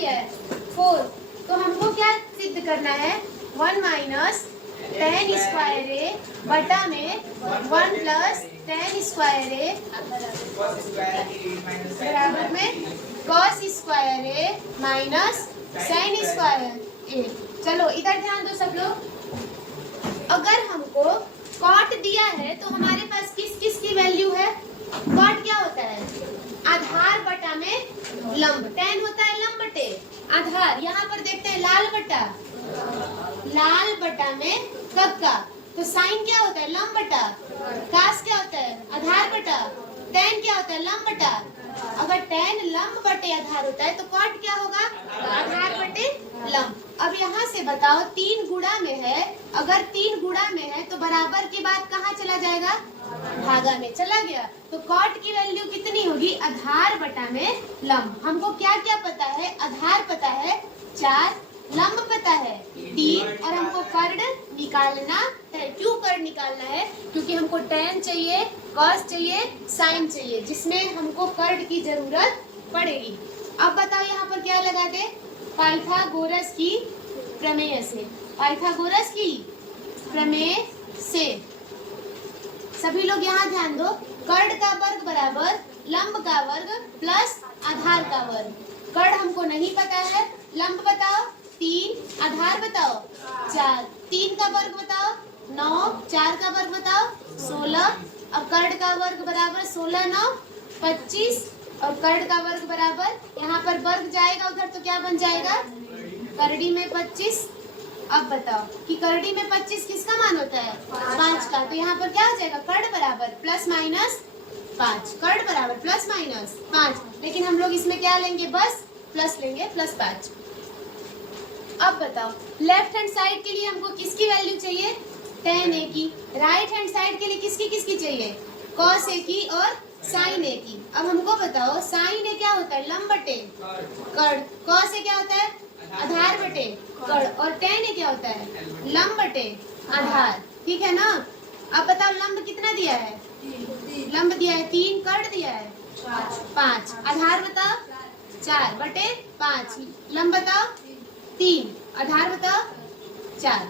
दिया है 4। तो हमको क्या सिद्ध करना है 1 माइनस tan स्क्वायर ए बटा में 1 प्लस tan स्क्वायर ए बराबर में cos स्क्वायर ए माइनस sin स्क्वायर ए। चलो इधर ध्यान दो सब लोग। अगर हमको कॉट दिया है तो हमारे पास किस किस की वैल्यू है? कॉट क्या होता है? आधार बटा में लंब। tan होता है लंब बटे आधार। यहाँ पर देखते हैं लाल बटा में कब का। तो साइन क्या होता है? लंब बटा। कास क्या होता है? आधार बटा। tan क्या होता है? लंब बटा। अगर tan लंब बटे आधार होता है तो कॉट क्या होगा? आधार बटे लंब। अब यहाँ से बताओ 3 गुणा में है, अगर 3 गुणा में है तो बराबर के बाद कहाँ चला जाएगा? भागा में चला गया। तो कॉट की वैल्यू कितनी होगी? आधार बटा में लंब। हमको क्या क्या पता है? आधार पता है 4, लंब पता है 3 और हमको कर्ण निकालना है। क्यों कर्ण निकालना है? क्योंकि हमको tan चाहिए, cos चाहिए, sin चाहिए, जिसमें हमको कर्ण की जरूरत पड़ेगी। अब बताओ यहाँ पर क्या लगा दे? पाइथागोरस की प्रमेय से। पाइथागोरस की प्रमेय से सभी लोग यहाँ ध्यान दो। कर्ण का वर्ग बराबर लंब का वर्ग प्लस आधार का वर्ग। कर्ण हमको नहीं पता है, लंब बताओ 3, आधार बताओ 4, 3 का वर्ग बताओ 9, 4 का वर्ग बताओ 16। अब कर्ण का वर्ग बराबर 16 9 25 और कर्ण का वर्ग बराबर यहाँ पर वर्ग जाएगा उधर तो क्या बन जाएगा? करड़ी में 25। अब बताओ कि करड़ी में 25 किसका मान होता है? 5 का। तो यहाँ पर क्या हो जाएगा? कर्ण बराबर प्लस माइनस 5। कर्ण बराबर प्लस माइनस 5। लेकिन हम लोग इसमें क्या लेंगे? बस प्लस लेंगे, प्लस 5। अब बताओ लेफ्ट हैंड साइड के लिए हमको किसकी वैल्यू चाहिए? tan a की। राइट हैंड साइड के लिए किसकी चाहिए? cos a की और sin a की। अब हमको बताओ sin a क्या होता है? लंब बटे कर्ण। cos a क्या होता है? आधार बटे कर्ण। और tan a क्या होता है? लंब बटे आधार। ठीक है ना? अब बताओ लंब कितना दिया है? लंब दिया है 3, कर्ण दिया है 5, आधार बताओ 4 बटे 5, लंब बताओ 3, आधार बताओ 4।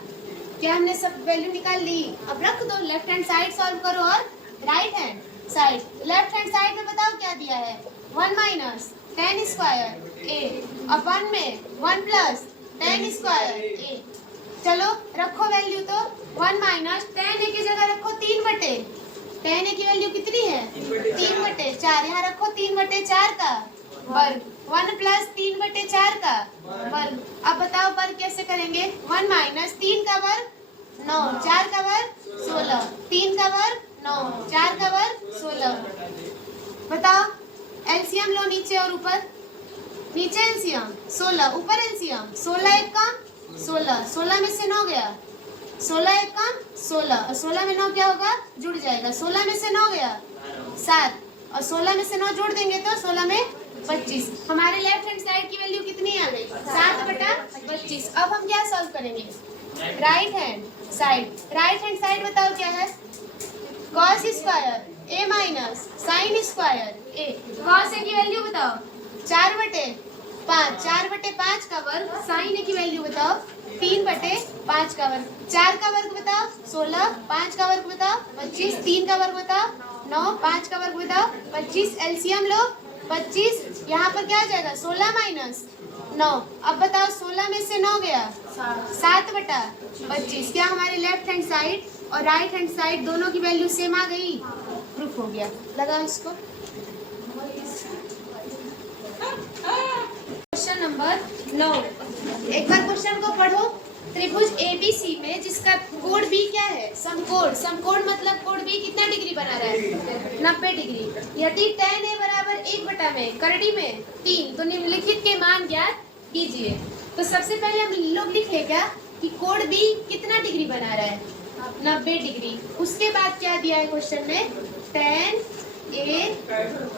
क्या हमने सब वैल्यू निकाल ली? अब रख दो, लेफ्ट हैंड साइड सॉल्व करो और right hand side. Left hand side में बताओ क्या दिया है? 1 माइनस tan स्क्वायर ए और 1 में 1 प्लस tan स्क्वायर ए। चलो रखो वैल्यू। तो 1 माइनस tan ए की जगह रखो 3 बटे। tan ए की वैल्यू कितनी है? 3 बटे 4। यहाँ रखो 3 बटे 4 का वर्ग। 1 प्लस 3 बटे 4 का वर्ग। अब बताओ वर्ग कैसे करेंगे? 1 माइनस 3 का वर्ग 9, 4 का वर्ग 16, 3 का वर्ग 9, 4 का वर्ग 16। बताओ एलसीएम लो नीचे और ऊपर। नीचे एलसीएम 16, ऊपर एलसीएम 16 एक कम 16, 16 में से 9 गया, 16 एक कम 16 और 16 में 9 क्या होगा? जुड़ जाएगा। 16 में से 9 गया 7 और 16 में से 9 जोड़ देंगे तो 16 में 25। हमारे लेफ्ट हैंड साइड की वैल्यू कितनी आ गई? 7 बटा 25। अब हम क्या सॉल्व करेंगे? Right hand side. Right hand side बताओ क्या है? cos स्क्वायर ए माइनस sin स्क्वायर ए। cos ए की वैल्यू बताओ 4 बटे 5, 4 बटे 5 का वर्ग। sin ए की वैल्यू बताओ 3 बटे 5 का वर्ग। 4 का वर्ग बताओ 16, 5 का वर्ग बताओ 25, 3 का वर्ग बताओ 9, 5 का वर्ग बताओ 25। एलसीएम लो 25। यहाँ पर क्या हो जाएगा? 16 माइनस 9। अब बताओ 16 में से 9 गया 7 बटा 25। क्या हमारे लेफ्ट हैंड साइड और राइट हैंड साइड दोनों की वैल्यू सेम आ गई? प्रूफ हो गया। लगाओ इसको। Question number 9। एक बार क्वेश्चन को पढ़ो। त्रिभुज एबीसी में जिसका कोण बी क्या है? समकोण। समकोण मतलब कोण बी कितना डिग्री बना रहा है? 90 डिग्री। यदि tan a बराबर 1 बटा में करड़ी में 3 तो निम्नलिखित के मान ज्ञात कीजिए। तो सबसे पहले हम लोग लिखे क्या कि कोण बी कितना डिग्री बना रहा है? 90 डिग्री। उसके बाद क्या दिया है क्वेश्चन में? tan a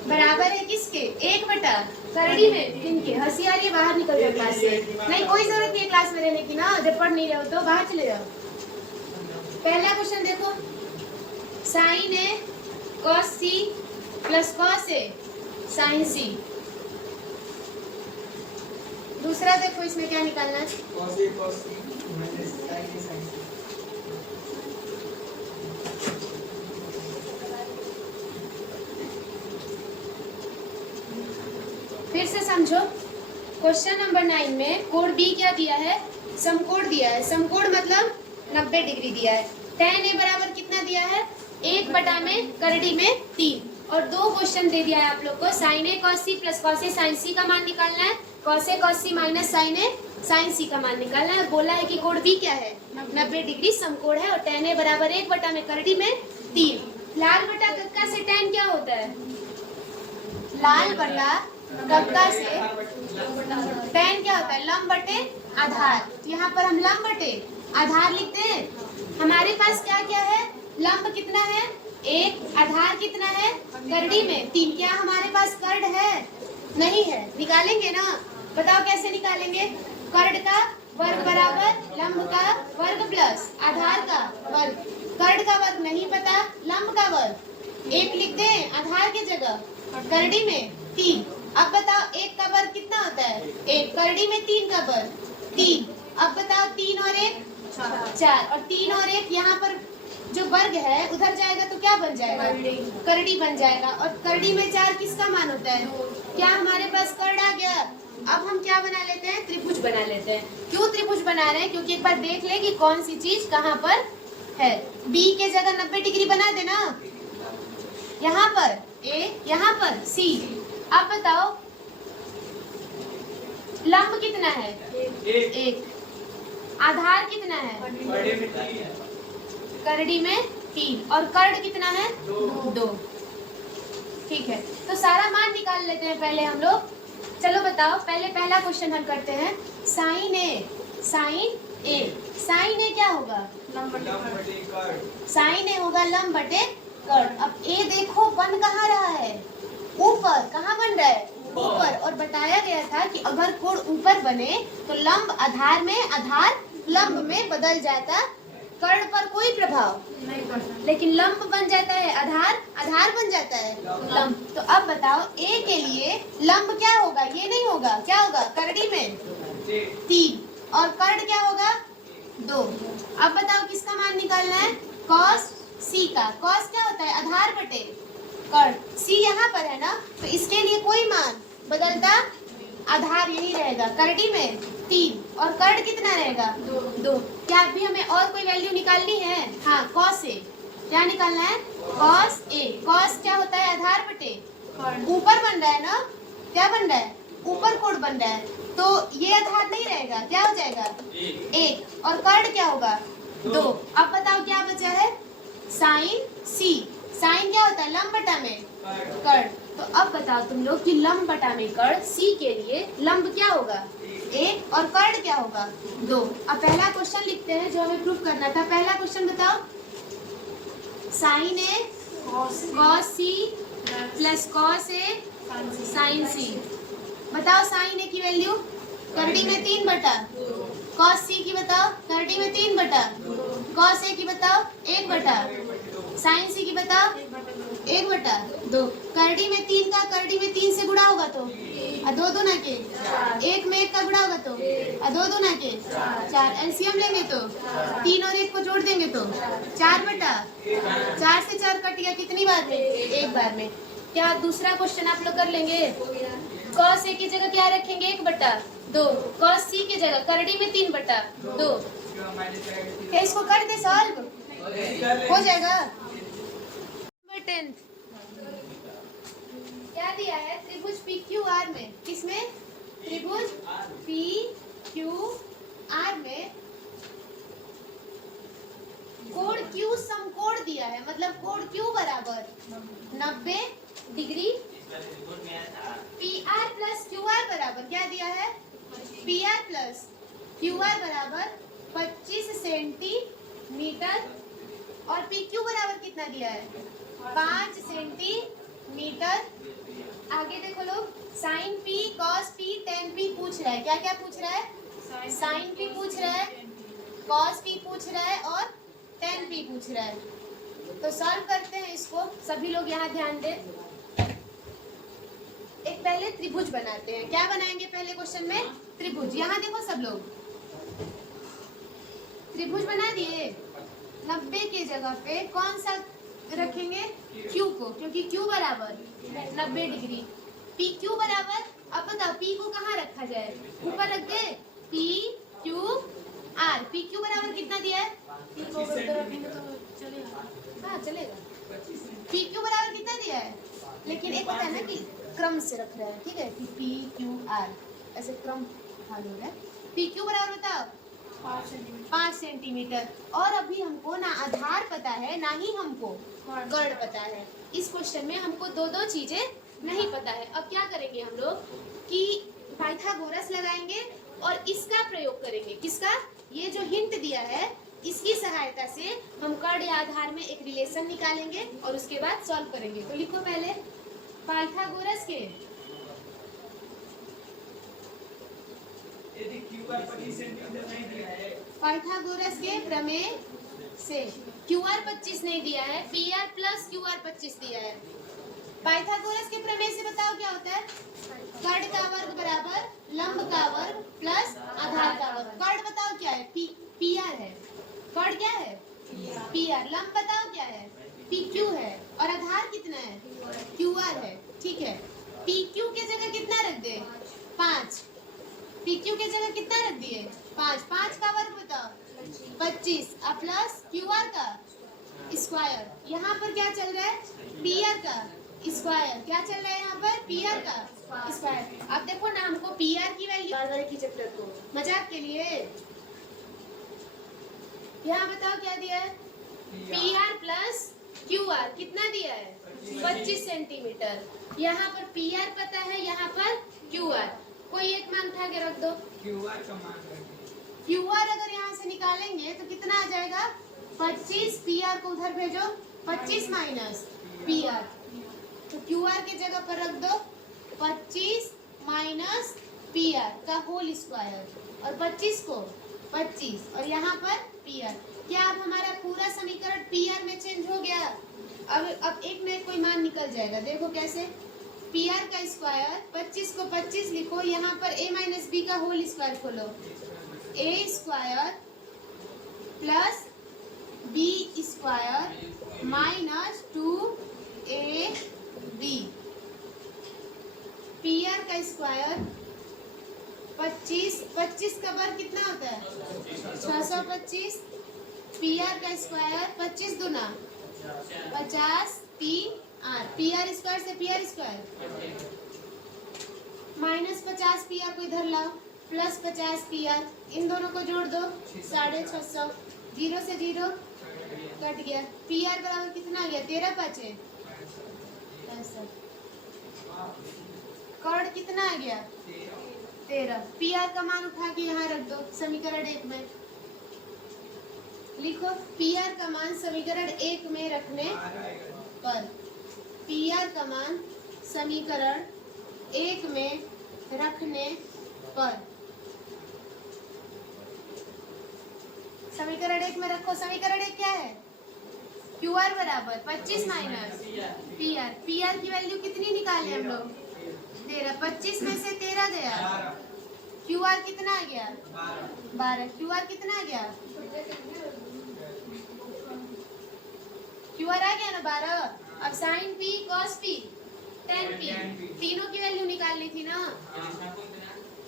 बराबर है किसके? 1 बटा करड़ी में किनके? हंसी आ रही है, बाहर निकल जाओ क्लास से। नहीं, कोई जरूरत नहीं है क्लास में रहने की ना। जब पढ़ नहीं रहे हो तो बाहर चले जाओ। पहला क्वेश्चन देखो। sin a cos c plus cos a sin c। दूसरा देखो इसमें क्या निकालना है। cos A cos C minus sin A sin C। फिर से समझो, क्वेश्चन नंबर 9 में कोड बी क्या दिया है, समकोण दिया है। समकोण मतलब 90 डिग्री दिया है। tan a बराबर कितना दिया है, 1 बटा में करड़ी में 3, और 2 क्वेश्चन दे दिया है आप लोग को, sin a cos c plus cos a sin c का मान निकालना है, cos a cos c minus sin a sin c का मान निकालना है। बोला है कि कोड बी क्या है, 90 डिग्री समकोण है, और tan a बराबर 1 बटा में करड़ी में 3। लाल बटा कक्का से tan क्या होता है, लाल बटा कक्का से tan क्या होता है, लंब बटे आधार। यहाँ पर हम लंब बटे आधार लिखते हैं। हमारे पास क्या क्या है, लंब कितना है 1, आधार कितना है करड़ी में 3। क्या हमारे पास कर्ण है, नहीं है, निकालेंगे ना। बताओ कैसे निकालेंगे, कर्ण का वर्ग बराबर लंब का वर्ग प्लस आधार का वर्ग। कर्ण का वर्ग नहीं पता, लंब का वर्ग 1 लिख दें आधार की जगह, करड़ी में 3। अब बताओ 1 का वर्ग कितना होता है 1, करड़ी में 3 का वर्ग 3। अब बताओ 3 और 1 4, और 3 और 1 यहाँ पर जो वर्ग है उधर जाएगा तो क्या बन जाएगा, करड़ी बन जाएगा। और करड़ी में 4 किसका मान होता है, क्या हमारे पास कर्ण आ गया। अब हम क्या बना लेते हैं, त्रिभुज बना लेते हैं। क्यों त्रिभुज बना रहे हैं, क्योंकि एक बार देख ले कि कौन सी चीज कहाँ पर है। बी के जगह 90 डिग्री बना देना, यहाँ पर ए, यहाँ पर सी। अब बताओ लंब कितना है 1, आधार कितना है करड़ी में 3, और कर्ण कितना है 2। ठीक है, तो सारा मान निकाल लेते हैं पहले हम लोग। चलो बताओ, पहले पहला क्वेश्चन हम करते हैं। साइन ए, साइन ए, साइन ए क्या होगा, साइन ए होगा लंब बटे कर्ण। अब ए देखो बन कहाँ रहा है, ऊपर। कहाँ बन रहा है, ऊपर। और बताया गया था कि अगर कोण ऊपर बने तो लंब आधार में, आधार लंब में बदल जाता, कर्ण पर कोई प्रभाव नहीं पड़ता। लेकिन लंब बन जाता है आधार, आधार बन जाता है लंब। तो अब बताओ ए के लिए लंब क्या होगा, ये नहीं होगा, क्या होगा, करड़ी में 3, और कर्ण क्या होगा 2। अब बताओ किसका मान निकालना है, cos c का। cos क्या होता है, आधार बटे कर्ण। c यहाँ पर है ना, तो इसके लिए कोई मान बदलता, आधार यही रहेगा, करड़ी में 3, और कर्ण कितना रहेगा 2। क्या अभी हमें और कोई वैल्यू निकालनी है, हाँ cos a। क्या निकालना है, cos a। cos क्या होता है, आधार बटे ऊपर बन रहा है ना, क्या बन रहा है, ऊपर कोण बन रहा है, तो ये आधार नहीं रहेगा, क्या हो जाएगा 1, और कर्ण क्या होगा 2। अब बताओ क्या बचा है, साइन c। साइन क्या होता है, लंब बटा में कर्ण। तो अब बताओ तुम लोग कि लंब बटा में कर्ण, सी के लिए लंब क्या होगा 1, और कर्ण क्या होगा 2। अब पहला क्वेश्चन लिखते हैं जो हमें प्रूफ करना था। पहला क्वेश्चन बताओ, sign A cos C plus cos A sign सी। बताओ साइन ए की वैल्यू करड़ी में 3 बटा, कॉस सी की बताओ करड़ी में 3 बटा, कॉस ए की बताओ 1 बटा, साइन सी की बताओ 1 बटा 2। करड़ी में 3 का करड़ी में 3 से गुणा होगा तो 2 दूना के 1 में 1 का गुणा होगा तो 2 दूना के 4। एलसीएम लेंगे तो 3 और 1 को जोड़ देंगे तो 4 बटा 4 से 4 कट गया, कितनी बार में, एक बार में। क्या दूसरा क्वेश्चन आप लोग कर लेंगे, कॉस ए की जगह क्या रखेंगे 1 बटा 2, कॉस सी की जगह करड़ी में 3 बटा 2। क्या इसको कर दे सॉल्व, हो जाएगा। नंबर 10 क्या दिया है, त्रिभुज पी क्यू आर में, किसमें, त्रिभुज पी क्यू आर में कोण क्यू समकोण दिया है। मतलब कोण क्यू बराबर 90 degree, P R plus Q R बराबर क्या दिया है, P R plus Q R बराबर 25 सेंटीमीटर, और पी क्यू बराबर कितना दिया है 5 सेंटीमीटर। आगे देखो लोग, sine P, cos P, tan P पूछ रहा है। क्या क्या पूछ रहा है, साइन पी पूछ रहा है, कॉस पी पूछ रहा है, और टेन पी पूछ रहा है। तो सॉल्व करते हैं इसको, सभी लोग यहाँ ध्यान दें। एक पहले त्रिभुज बनाते हैं। क्या बनाएंगे पहले क्वेश्चन में, त्रिभुज। यहाँ देखो सब लोग, त्रिभुज बना दिए। 90 के जगह पे कौन सा रखेंगे? Q को, क्योंकि Q बराबर 90 डिग्री। पी क्यू बराबर, अब बताओ P को कहाँ रखा जाए? ऊपर रख दे। P Q R। P Q बराबर कितना दिया है? P को ऊपर रखेंगे तो चलेगा, हाँ चलेगा। P Q बराबर कितना दिया है? लेकिन एक होता है ना कि क्रम से रख रहा है, ठीक है, कि P Q R ऐसे क्रम हाल हो रहा है। P Q बराबर बताओ 5 सेंटीमीटर। और अभी हमको ना आधार पता है, ना ही हमको कर्ण पता है। इस क्वेश्चन में हमको दो दो चीजें नहीं पता है। अब क्या करेंगे हम लोग कि पाइथागोरस लगाएंगे और इसका प्रयोग करेंगे। किसका? ये जो हिंट दिया है इसकी सहायता से हम कर्ण या आधार में एक रिलेशन निकालेंगे और उसके बाद सॉल्व करेंगे। तो लिखो पहले पाइथागोरस के यदि QR 25 सेंटीमीटर नहीं दिया है, पाइथागोरस के प्रमेय से QR 25 नहीं दिया है, PR प्लस QR 25 दिया है। पाइथागोरस के प्रमेय से बताओ क्या होता है? कर्ण का वर्ग बराबर लंब का वर्ग प्लस आधार का वर्ग। कर्ण बताओ क्या है? PR है। कर्ण क्या है? PR। लंब बताओ क्या है? PQ है। और आधार कितना है? QR है। ठीक है, PQ के जगह कितना रख दे? 5। PQ के जगह कितना रख दिए? 5। 5 का वर्ग बताओ 25 और प्लस QR का स्क्वायर। यहाँ पर क्या चल रहा है? PR का स्क्वायर। क्या चल रहा है यहाँ पर? PR का स्क्वायर। अब देखो ना, हमको PR की वैल्यू बार-बार की चैप्टर को मजाक के लिए यहाँ बताओ क्या दिया है? PR प्लस QR कितना दिया है? 25 सेंटीमीटर। यहाँ पर PR पता है, यहाँ पर QR। कोई एक मान उठा के रख दो। QR का मान रखें। QR अगर यहाँ से निकालेंगे तो कितना आ जाएगा? 25। PR को उधर भेजो, 25 माइनस PR। तो QR के जगह पर रख दो 25 माइनस PR का होल स्क्वायर और 25 को 25 और यहाँ पर PR। क्या अब हमारा पूरा समीकरण PR में चेंज हो गया? अब एक न एक कोई मान निकल जाएगा। देखो कैसे? PR का स्क्वायर 25 को 25 लिखो, यहाँ पर A माइनस बी का होल स्क्वायर खोलो। A square plus B square minus 2AB। PR का स्क्वायर 25 का वर्ग कितना होता है? 625। PR का स्क्वायर 25 दूना 50 PR। PR स्क्वायर से PR स्क्वायर माइनस 50 PR को इधर लाओ, प्लस 50 PR। इन दोनों को जोड़ दो 650। 0 से 0 कट गया। PR बराबर कितना आ गया? 13 5 65। कर्ण कितना आ गया? 13। PR का मान उठा के यहाँ रख दो समीकरण 1 में। लिखो PR का मान समीकरण 1 में रखने पर, PR का मान समीकरण 1 में रखने पर, समीकरण 1 में रखो। समीकरण 1 क्या है? QR बराबर 25 माइनस PR। PR की वैल्यू कितनी निकाले हम लोग? 13। 25 में से 13 गया। QR कितना आ गया? 12। QR कितना आ गया? QR आ गया ना 12। अब sign P cos P tan P तीनों की वैल्यू निकाल ली थी ना।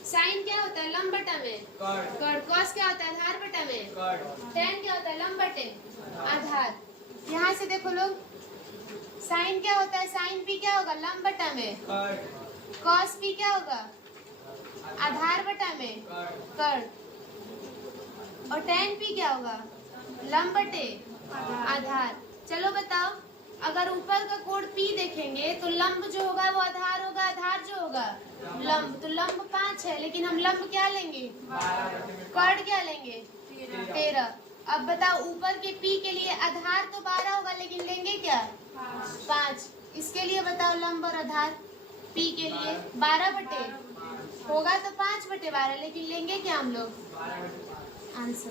साइन क्या होता है? लंब बटा में कर्ण। cos क्या होता है? आधार बटा में कर्ण। tan क्या होता है? लंब बटे आधार। यहाँ से देखो लोग, साइन क्या होता है? साइन P क्या होगा? लंब बटा में कर्ण। cos P क्या होगा? आधार बटा में कर्ण। और tan P क्या होगा? लंब बटे आधार। चलो बताओ, अगर ऊपर का कोण P देखेंगे तो लंब जो होगा वो आधार होगा, आधार जो होगा लंब। तो लंब 5 है, लेकिन हम लंब क्या लेंगे? कर्ण क्या लेंगे? 13। अब बताओ, ऊपर के P के लिए आधार तो 12 होगा, लेकिन लेंगे क्या? 5। इसके लिए बताओ लंब और आधार P के लिए 12 बटे होगा तो 5 बटे 12, लेकिन लेंगे क्या हम लोग? आंसर